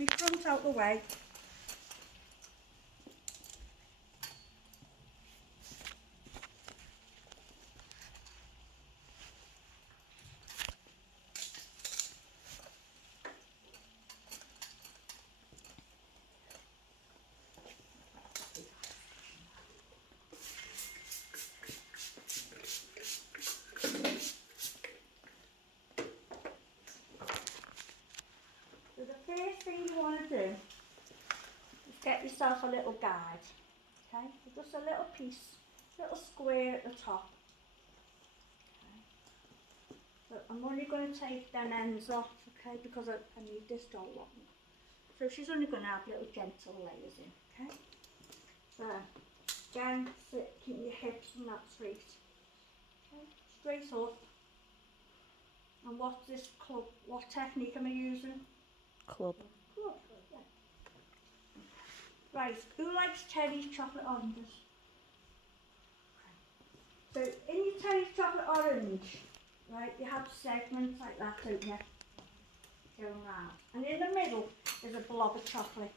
my front out the way. So the first thing you want to do is get yourself a little guide, okay? So just a little piece, little square at the top. Okay. So I'm only going to take them ends off, okay, because I need this doll long. So she's only going to have little gentle layers in, okay? So again, keep your hips and that straight, okay? Straight up. And what's this club? What technique am I using? Club. Club, yeah. Right, who likes Terry's chocolate oranges? So in your Terry's chocolate orange, right, you have segments like that, don't you? Going round. And in the middle is a blob of chocolate.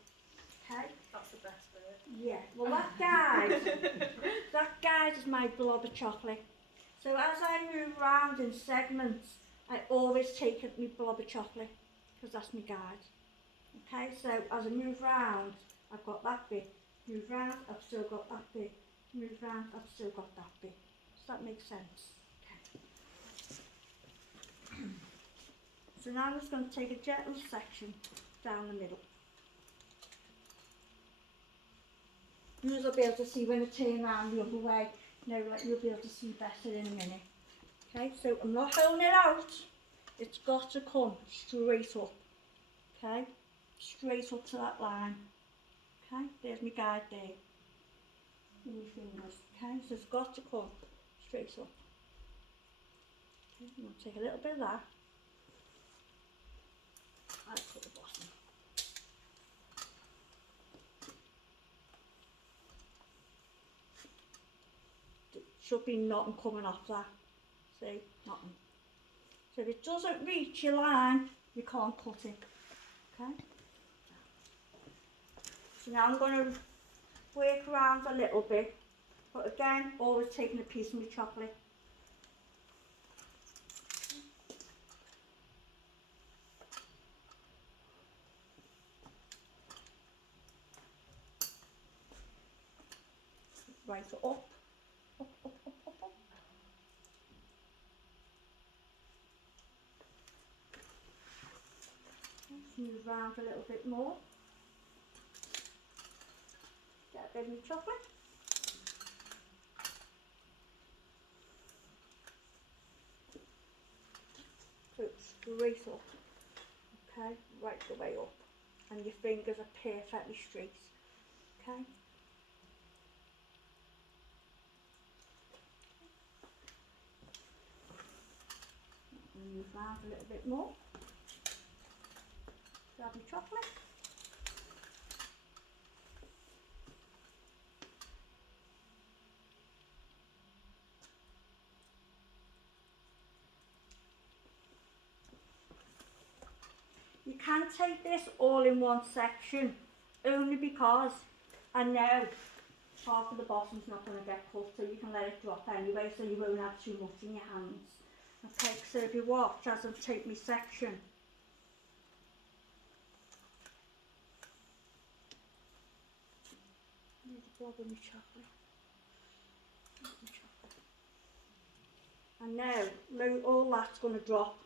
Okay? That's the best bit. Yeah, well that guide is my blob of chocolate. So as I move round in segments, I always take my blob of chocolate, because that's my guide. Okay, so as I move round, I've got that bit. Move round, I've still got that bit. Move round, I've still got that bit. Does that make sense? Okay. So now I'm just going to take a gentle section down the middle. You'll be able to see when I turn around the other way. Now, like, you'll be able to see better in a minute. Okay, so I'm not holding it out. It's got to come straight up. Okay, straight up to that line. Okay, there's my guide there. With my fingers. Okay, so it's got to come straight up. Okay, I'm going to take a little bit of that. I'll put the bottom. There should be nothing coming off that. See, nothing. So if it doesn't reach your line, you can't cut it. Okay? So now I'm going to work around a little bit, but again, always taking a piece of my chocolate. Right up, up, up, up, up, up. Move round a little bit more. Get a bit of my chocolate. So it's straight up, okay, right the way up, and your fingers are perfectly straight, okay. And move round a little bit more. Grab your chocolate. You can take this all in one section, only because I know half of the bottom's not going to get cut, so you can let it drop anyway, so you won't have too much in your hands. Okay, so if you watch as I take my section, there's a blob of my chocolate. And now all that's going to drop.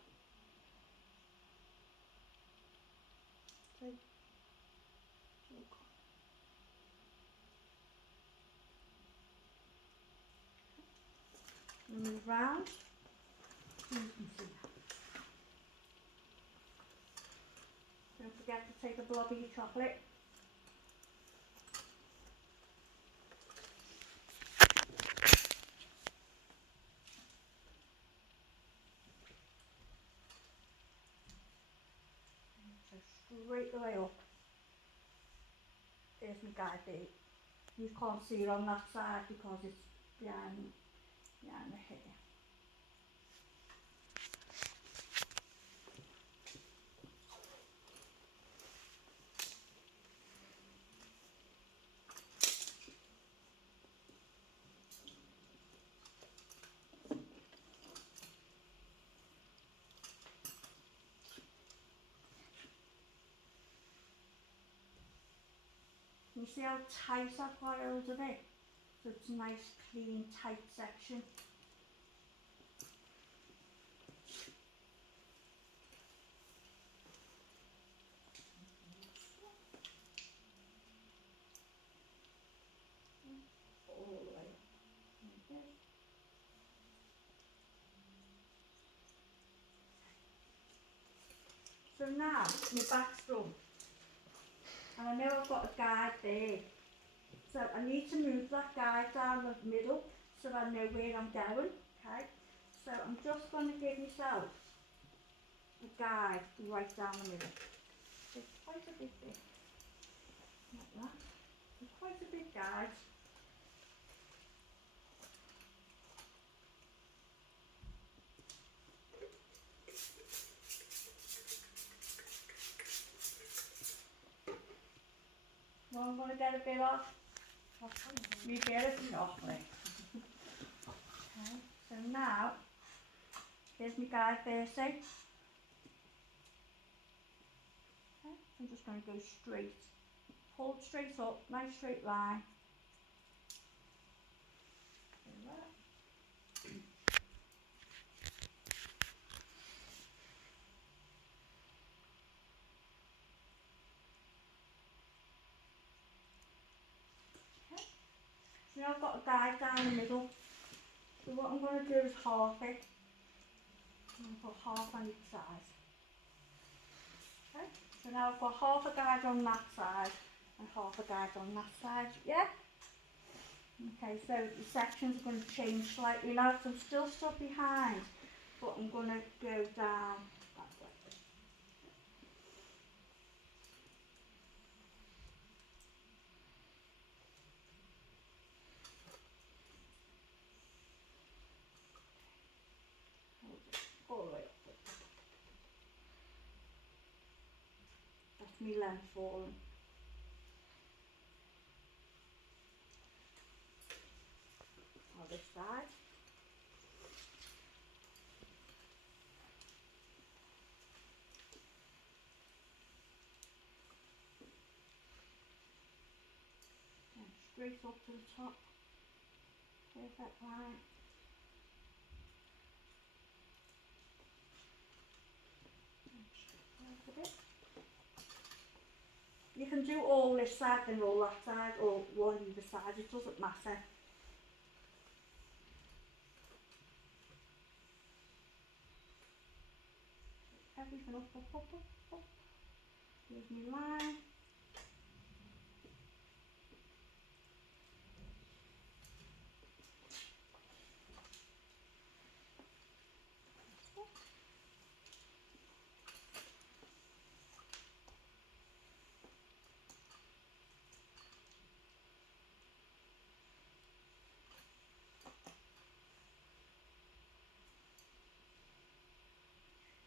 Okay. And move round. And you can see that. Don't forget to take a blob of your chocolate. So straight the way up. There's my guide there. You can't see it on that side because it's behind the hair. you see how tight I've got hold of it? So it's a nice, clean, tight section. All the way like this. So now, my back's done. And I know I've got a guide there. So I need to move that guide down the middle so I know where I'm going, okay? So I'm just going to give myself a guide right down the middle. It's quite a big bit, like that. It's quite a big guide. Now I'm going to get a bit off. We get it off me. Okay, so now, here's my guide facing. Okay, I'm just going to go straight. Hold straight up, nice straight line. Okay. So now I've got a guide down the middle. So what I'm going to do is half it. I'm going to put half on each side. Okay. So now I've got half a guide on that side and half a guide on that side. Yeah? Okay, so the sections are going to change slightly now. So I'm still stuck behind, but I'm going to go down that way. All the way up. That's me length falling. On this side. And straight up to the top. Perfect line. And straight over it. You can do all this side and all that side, or one either side, it doesn't matter. Everything up, up, up, up, up. Here's my line.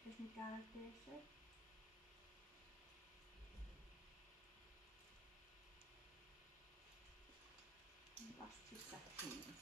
Here's my guide there, see? And last two sections.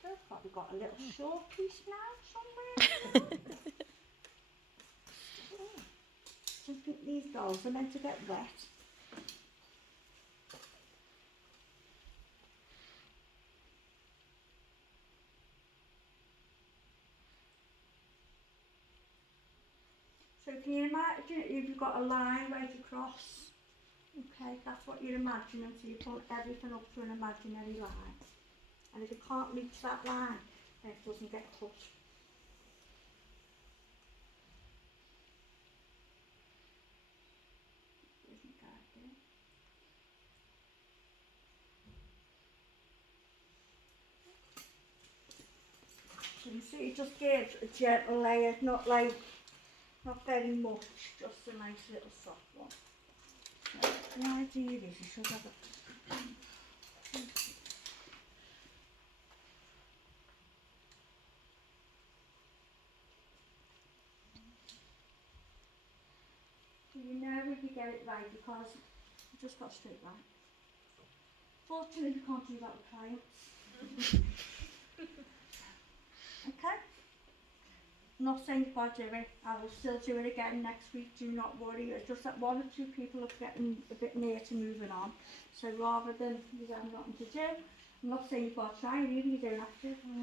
So I've probably got a little short piece now somewhere. I think these dolls are meant to get wet. So can you imagine if you've got a line right across? Okay, that's what you're imagining, so you put everything up to an imaginary line. And if you can't reach that line, then it doesn't get cut. There's my guide there. So you see, it just gives a gentle layer, not very much, just a nice little soft one. The idea is you should have So you know if you get it right because you just got straight line. Fortunately, we can't do that with clients. Okay? I'm not saying you can't do it. I will still do it again next week. Do not worry. It's just that 1 or 2 people are getting a bit near to moving on. So rather than you have nothing to do, I'm not saying you've got to try it either. You don't have to.